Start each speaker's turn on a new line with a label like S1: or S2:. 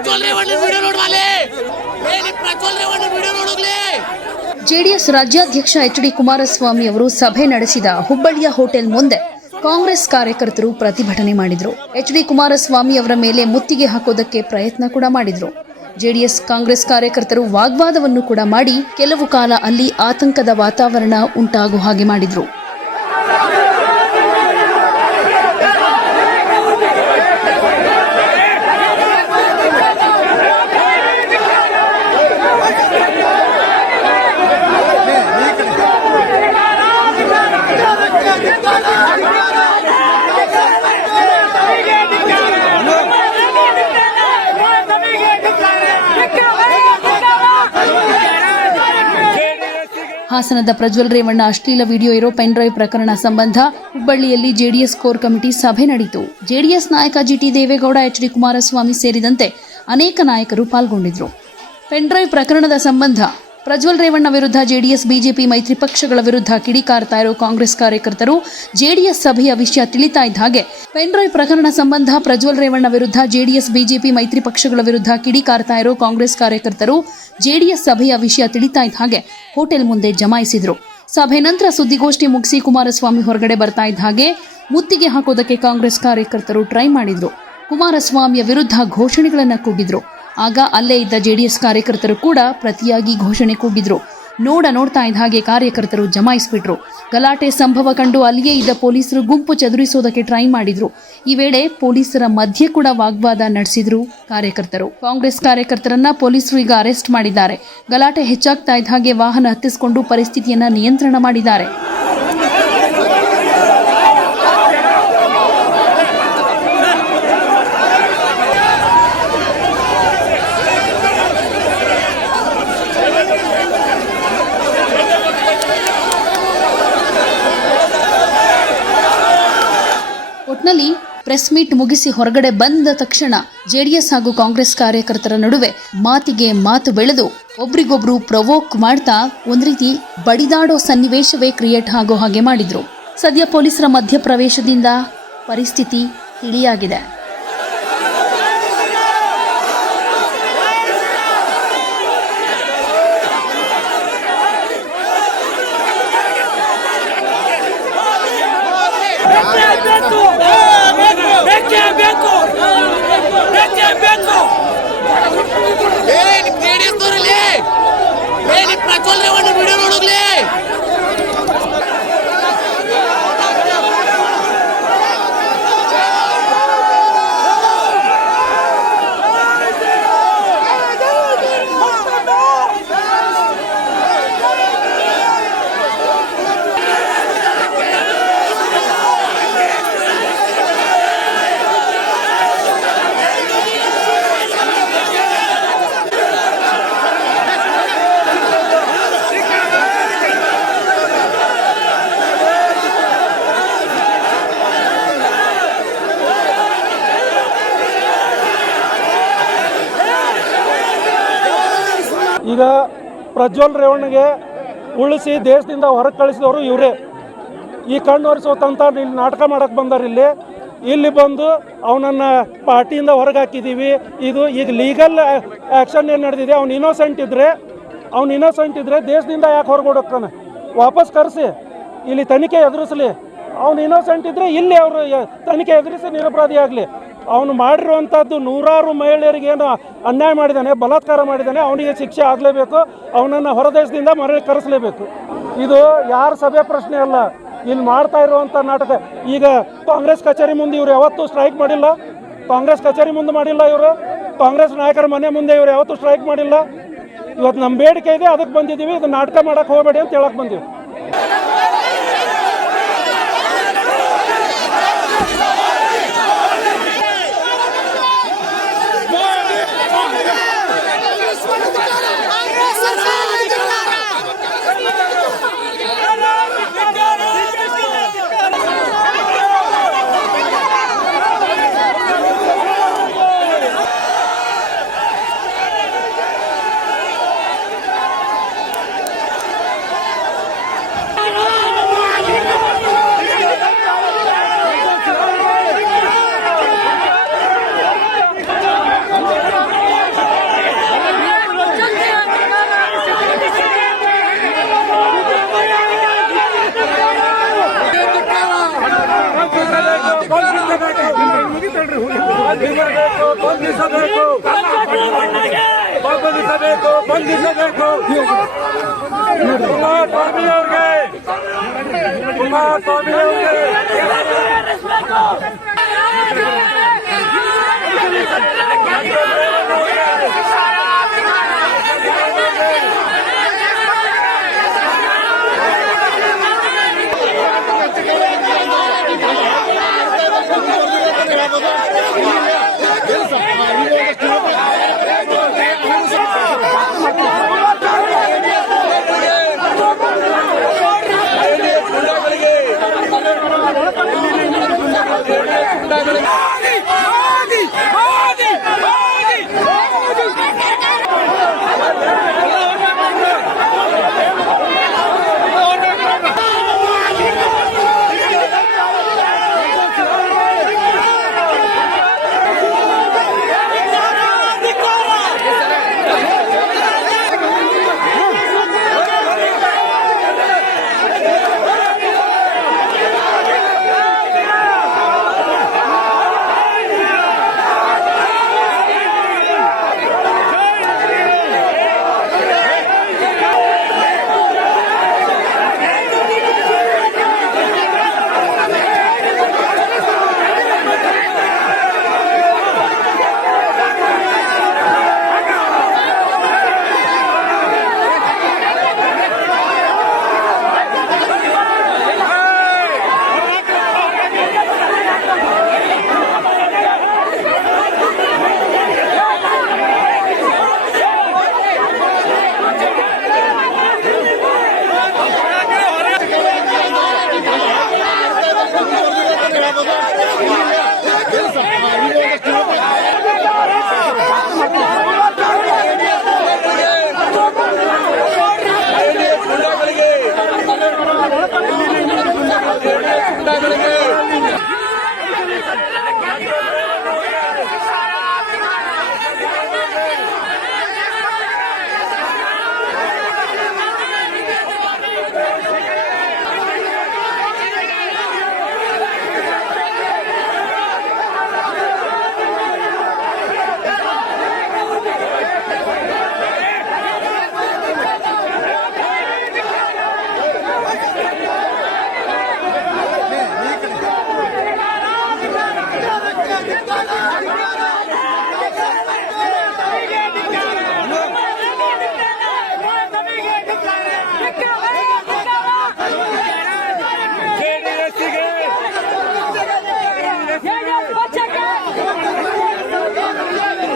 S1: Prajwal Revanna video Prajwal Revanna video ನೋಡೋಗ್ಲಿ.
S2: JDS ರಾಜ್ಯಾಧ್ಯಕ್ಷ H D Kumaraswamy ಅವರು ಸಭೆ ನಡೆಸಿದ ಹುಬ್ಬಳ್ಳಿಯ ಹೋಟೆಲ್ ಮುಂದೆ ಕಾಂಗ್ರೆಸ್ ಕಾರ್ಯಕರ್ತರು ಪ್ರತಿಭಟನೆ ಮಾಡಿದ್ರು. ಎಚ್ ಡಿ ಕುಮಾರಸ್ವಾಮಿ ಅವರ ಮೇಲೆ ಮುತ್ತಿಗೆ ಹಾಕೋದಕ್ಕೆ ಪ್ರಯತ್ನ ಕೂಡ ಮಾಡಿದ್ರು. ಜೆಡಿಎಸ್ ಕಾಂಗ್ರೆಸ್ ಕಾರ್ಯಕರ್ತರು ವಾಗ್ವಾದವನ್ನು ಕೂಡ ಮಾಡಿ ಕೆಲವು ಕಾಲ ಅಲ್ಲಿ ಆತಂಕದ ವಾತಾವರಣ ಉಂಟಾಗುವ ಹಾಗೆ ಮಾಡಿದ್ರು. ಹಾಸನದ ಪ್ರಜ್ವಲ್ ರೇವಣ್ಣ ಅಶ್ಲೀಲ ವಿಡಿಯೋ ಇರೋ ಪೆನ್ ಡ್ರೈವ್ ಪ್ರಕರಣ ಸಂಬಂಧ ಹುಬ್ಬಳ್ಳಿಯಲ್ಲಿ ಜೆಡಿಎಸ್ ಕೋರ್ ಕಮಿಟಿ ಸಭೆ ನಡೆಯಿತು ಜೆಡಿಎಸ್ ನಾಯಕ GT Devegowda, H D Kumaraswamy ಸೇರಿದಂತೆ ಅನೇಕ ನಾಯಕರು ಪಾಲ್ಗೊಂಡಿದ್ರು. ಪೆನ್ ಡ್ರೈವ್ ಪ್ರಕರಣದ ಸಂಬಂಧ ಪ್ರಜ್ವಲ್ ರೇವಣ್ಣ ವಿರುದ್ಧ ಜೆಡಿಎಸ್, ಬಿಜೆಪಿ ಮೈತ್ರಿ ಪಕ್ಷಗಳ ವಿರುದ್ಧ ಕಿಡಿಕಾರ್ತಾ ಇರೋ ಕಾಂಗ್ರೆಸ್ ಕಾರ್ಯಕರ್ತರು ಜೆಡಿಎಸ್ ಸಭೆಯ ವಿಷಯ ತಿಳಿತಾ ಇದ್ದ ಹಾಗೆ. ಪೆನ್ ಡ್ರೈವ್ ಪ್ರಕರಣ ಸಂಬಂಧ ಪ್ರಜ್ವಲ್ ರೇವಣ್ಣ ವಿರುದ್ಧ ಜೆಡಿಎಸ್, ಬಿಜೆಪಿ ಮೈತ್ರಿ ಪಕ್ಷಗಳ ವಿರುದ್ಧ ಕಿಡಿಕಾರ್ತಾ ಇರೋ ಕಾಂಗ್ರೆಸ್ ಕಾರ್ಯಕರ್ತರು ಜೆಡಿಎಸ್ ಸಭೆಯ ವಿಷಯ ತಿಳಿತಾ ಇದ್ದ ಹಾಗೆ ಹೋಟೆಲ್ ಮುಂದೆ ಜಮಾಯಿಸಿದರು. ಸಭೆ ನಂತರ ಸುದ್ದಿಗೋಷ್ಠಿ ಮುಗಿಸಿ ಕುಮಾರಸ್ವಾಮಿ ಹೊರಗಡೆ ಬರ್ತಾ ಇದ್ದ ಹಾಗೆ ಮುತ್ತಿಗೆ ಹಾಕೋದಕ್ಕೆ ಕಾಂಗ್ರೆಸ್ ಕಾರ್ಯಕರ್ತರು ಟ್ರೈ ಮಾಡಿದ್ರು. ಕುಮಾರಸ್ವಾಮಿಯ ವಿರುದ್ಧ ಘೋಷಣೆಗಳನ್ನು ಕೂಗಿದ್ರು. ಆಗ ಅಲ್ಲೇ ಇದ್ದ ಜೆಡಿಎಸ್ ಕಾರ್ಯಕರ್ತರು ಕೂಡ ಪ್ರತಿಯಾಗಿ ಘೋಷಣೆ ಕೂಗಿದ್ರು. ನೋಡ ನೋಡ್ತಾ ಇದ್ದ ಹಾಗೆ ಕಾರ್ಯಕರ್ತರು ಜಮಾಯಿಸ್ಬಿಟ್ರು. ಗಲಾಟೆ ಸಂಭವ ಕಂಡು ಅಲ್ಲಿಯೇ ಇದ್ದ ಪೊಲೀಸರು ಗುಂಪು ಚದುರಿಸೋದಕ್ಕೆ ಟ್ರೈ ಮಾಡಿದ್ರು. ಈ ವೇಳೆ ಪೊಲೀಸರ ಮಧ್ಯೆ ಕೂಡ ವಾಗ್ವಾದ ನಡೆಸಿದ್ರು ಕಾರ್ಯಕರ್ತರು. ಕಾಂಗ್ರೆಸ್ ಕಾರ್ಯಕರ್ತರನ್ನ ಪೊಲೀಸರು ಈಗ ಅರೆಸ್ಟ್ ಮಾಡಿದ್ದಾರೆ. ಗಲಾಟೆ ಹೆಚ್ಚಾಗ್ತಾ ಇದ್ದ ಹಾಗೆ ವಾಹನ ಹತ್ತಿಸಿಕೊಂಡು ಪರಿಸ್ಥಿತಿಯನ್ನ ನಿಯಂತ್ರಣ ಮಾಡಿದ್ದಾರೆ. ಪ್ರೆಸ್ ಮೀಟ್ ಮುಗಿಸಿ ಹೊರಗಡೆ ಬಂದ ತಕ್ಷಣ ಜೆಡಿಎಸ್ ಹಾಗೂ ಕಾಂಗ್ರೆಸ್ ಕಾರ್ಯಕರ್ತರ ನಡುವೆ ಮಾತಿಗೆ ಮಾತು ಬೆಳೆದು ಒಬ್ರಿಗೊಬ್ರು ಪ್ರವೋಕ್ ಮಾಡ್ತಾ ಒಂದ್ ರೀತಿ ಬಡಿದಾಡೋ ಸನ್ನಿವೇಶವೇ ಕ್ರಿಯೇಟ್ ಆಗೋ ಹಾಗೆ ಮಾಡಿದ್ರು. ಸದ್ಯ ಪೊಲೀಸರ ಮಧ್ಯಪ್ರವೇಶದಿಂದ ಪರಿಸ್ಥಿತಿ ತಿಳಿಯಾಗಿದೆ.
S1: ಪ್ರಜ್ವಲ್
S3: ರೇವಣ್ಣಗೆ ಉಳಿಸಿ ದೇಶದಿಂದ ಹೊರಗೆ ಕಳಿಸಿದವರು ಇವರೇ. ಈ ಕಣ್ಣು ಒರೆಸೋತಂತ ಇಲ್ಲಿ ನಾಟಕ ಮಾಡಕ್ಕೆ ಬಂದಾರ ಇಲ್ಲಿ. ಇಲ್ಲಿ ಬಂದು ಅವನನ್ನ ಪಾರ್ಟಿಯಿಂದ ಹೊರಗೆ ಹಾಕಿದ್ದೀವಿ ಇದು ಈಗ ಲೀಗಲ್ ಆ್ಯಕ್ಷನ್ ಏನು ನಡೆದಿದೆ, ಅವ್ನು ಇನ್ನೋಸೆಂಟ್ ಇದ್ದರೆ ಅವ್ನು ಇನ್ನೋಸೆಂಟ್ ಇದ್ದರೆ ದೇಶದಿಂದ ಯಾಕೆ ಹೊರಗೆ ಓಡೋಗ್ತಾನೆ ವಾಪಸ್ ಕರೆಸಿ, ಇಲ್ಲಿ ತನಿಖೆ ಎದುರಿಸಲಿ. ಅವ್ನು ಇನ್ನೋಸೆಂಟ್ ಇದ್ದರೆ ಇಲ್ಲಿ ಅವರು ತನಿಖೆ ಎದುರಿಸಿ ನಿರಪರಾಧಿ ಆಗಲಿ. ಅವನು ಮಾಡಿರುವಂಥದ್ದು ನೂರಾರು ಮಹಿಳೆಯರಿಗೆ ಏನು ಅನ್ಯಾಯ ಮಾಡಿದ್ದಾನೆ, ಬಲಾತ್ಕಾರ ಮಾಡಿದ್ದಾನೆ, ಅವನಿಗೆ ಶಿಕ್ಷೆ ಆಗಲೇಬೇಕು, ಅವನನ್ನು ಹೊರದೇಶದಿಂದ ಮರಳಿ ಕರೆಸಲೇಬೇಕು. ಇದು ಯಾರ ಸಭೆ ಪ್ರಶ್ನೆ ಅಲ್ಲ. ಇಲ್ಲಿ ಮಾಡ್ತಾ ಇರುವಂಥ ನಾಟಕ. ಈಗ ಕಾಂಗ್ರೆಸ್ ಕಚೇರಿ ಮುಂದೆ ಇವರು ಯಾವತ್ತೂ ಸ್ಟ್ರೈಕ್ ಮಾಡಿಲ್ಲ. ಕಾಂಗ್ರೆಸ್ ಕಚೇರಿ ಮುಂದೆ ಮಾಡಿಲ್ಲ ಇವರು. ಕಾಂಗ್ರೆಸ್ ನಾಯಕರ ಮನೆ ಮುಂದೆ ಇವರು ಯಾವತ್ತೂ ಸ್ಟ್ರೈಕ್ ಮಾಡಿಲ್ಲ. ಇವತ್ತು ನಮ್ಮ ಬೇಡಿಕೆ ಇದೆ, ಅದಕ್ಕೆ ಬಂದಿದ್ದೀವಿ, ಇದು ನಾಟಕ ಮಾಡೋಕ್ಕೆ ಹೋಗಬೇಡಿ ಅಂತ ಹೇಳಕ್ಕೆ ಬಂದೀವಿ.
S4: ನಿಲ್ಲಿಸಬೇಕು ಬಂಧಿಸಬೇಕು ಬಂಧಿಸಬೇಕು ಬಂಧಿಸಬೇಕು ಕುಮಾರಸ್ವಾಮಿ ಅವ್ರಿಗೆ ಕುಮಾರಸ್ವಾಮಿ ಅವ್ರಿಗೆ
S1: Thank you.